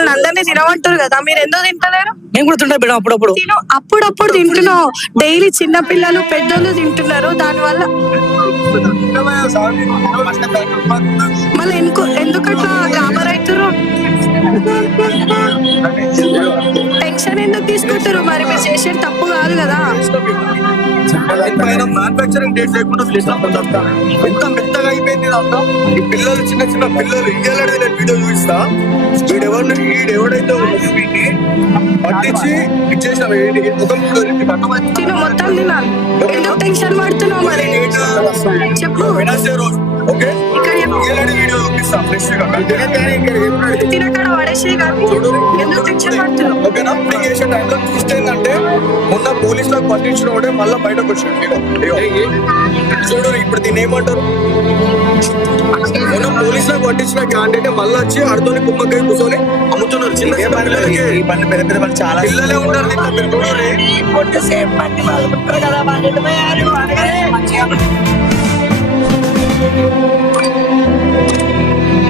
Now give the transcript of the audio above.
అందరినీ తినమంటారు కదా, మీరు ఎందుకు తింటలేరు? నేను కూడా తింటా మేడం అప్పుడప్పుడు. అప్పుడప్పుడు తింటున్నావు, డైలీ చిన్న పిల్లలు పెద్దోళ్ళు తింటున్నారు, దానివల్ల మళ్ళీ ఎందుకట్లా గ్లామర్ అవుతారు? టెన్షన్ ఎందుకు తీసుకుంటారు? మరి మీరు చేసేది తప్పు కాదు కదా. మ్యానుఫాక్చరింగ్ డేట్ లేకుండా ఎంత మెత్తగా అయిపోయింది అంతా. ఈ పిల్లలు చిన్న చిన్న పిల్లలు ఇండియాలో నేను వీడియో చూపిస్తా. వీడెవడైతే వీడిని పట్టించి ఇచ్చేసిన తిను మొత్తం తినాలి. ఎందుకు టెన్షన్ పడుతున్నావు? మరి చెప్పు. ఓకే ఇక్కడ వీడియో చూపిస్తా ఫ్రెష్ గా తినకడ పడేసే కానీ ఎందుకు టెన్షన్ పడుతున్నావు? ఓకేనా? చేసే టైంలో ట్విస్ట్ ఏంటంటే మొన్న పోలీసులకు పట్టించిన వాడే మళ్ళీ బయటకు వచ్చాడు. చూడు ఇప్పుడు దీన్ని ఏమంటారు, మొన్న పోలీసులకు పట్టించిన క్యాండిడేట్ మళ్ళీ వచ్చి ఆడుతోని కుమ్మకాయ కూర్చొని అమ్ముతున్నారు. చిన్న పెద్ద పెద్ద చాలా పిల్లలే ఉంటారు.